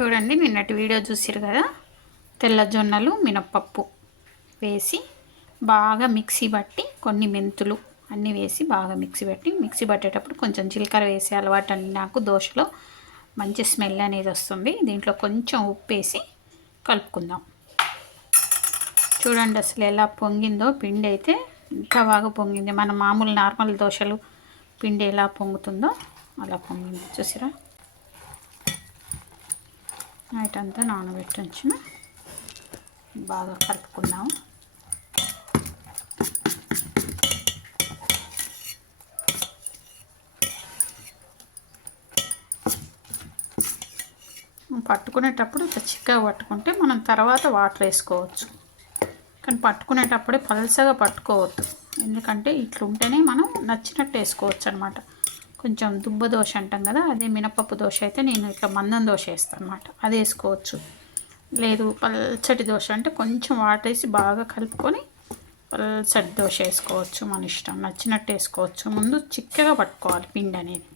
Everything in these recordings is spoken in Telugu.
చూడండి, నిన్నటి వీడియో చూసారు కదా. తెల్ల జొన్నలు మినప్పప్పు వేసి బాగా మిక్సీ పట్టి, కొన్ని మెంతులు అన్నీ వేసి బాగా మిక్సీ పట్టేటప్పుడు కొంచెం జీలకర్ర వేసే అలవాటు అండి నాకు. దోశలో మంచి స్మెల్ అనేది వస్తుంది. దీంట్లో కొంచెం ఉప్పు వేసి కలుపుకుందాం. చూడండి అసలు ఎలా పొంగిందో. పిండి అయితే ఇంకా బాగా పొంగింది. మన మామూలు నార్మల్ దోశలు పిండి ఎలా పొంగుతుందో అలా పొంగింది. చూసారా? నైట్ అంతా నానబెట్టించిన బాగా కలుపుకున్నాము. పట్టుకునేటప్పుడు చిక్కగా పట్టుకుంటే మనం తర్వాత వాటర్ వేసుకోవచ్చు. కానీ పట్టుకునేటప్పుడే పలసగా పట్టుకోవద్దు, ఎందుకంటే ఇట్లుంటేనే మనం నచ్చినట్టు వేసుకోవచ్చు అనమాట. కొంచెం దుబ్బ దోశ అంటాం కదా, అదే మినపప్పు దోశ అయితే నేను ఇట్లా మందం దోశ వేస్తాను అనమాట, అది వేసుకోవచ్చు. లేదు పల్చటి దోశ అంటే కొంచెం వాటర్ వేసి బాగా కలుపుకొని పల్చటి దోశ వేసుకోవచ్చు. మన ఇష్టం, నచ్చినట్టు వేసుకోవచ్చు. ముందు చిక్కగా పట్టుకోవాలి పిండి అనేది.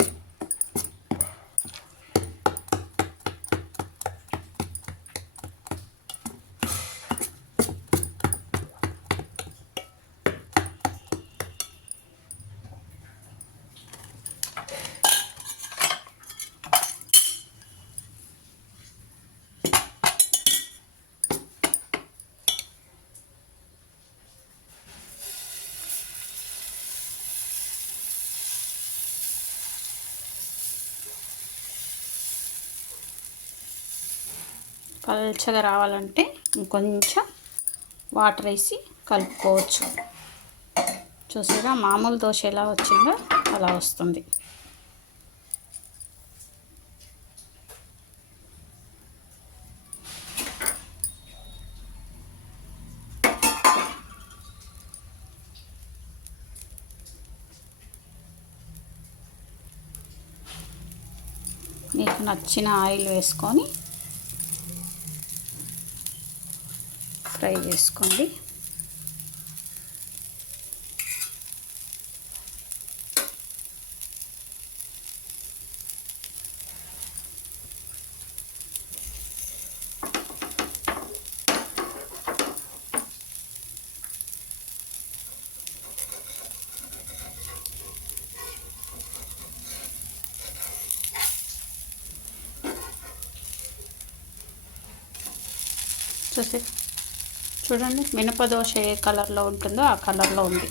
పల్చగా రావాలంటే ఇంకొంచెం వాటర్ వేసి కలుపుకోవచ్చు. చూసారా, మామూలు దోశ ఎలా వచ్చిందో అలా వస్తుంది. మీకు నచ్చిన ఆయిల్ వేసుకొని ఫ్రై చేసుకోండి. చూడండి, మినప దోశ ఏ కలర్లో ఉంటుందో ఆ కలర్లో ఉంది.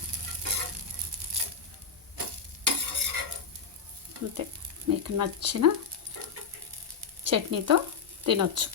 అంతే, మీకు నచ్చిన చట్నీతో తినొచ్చు.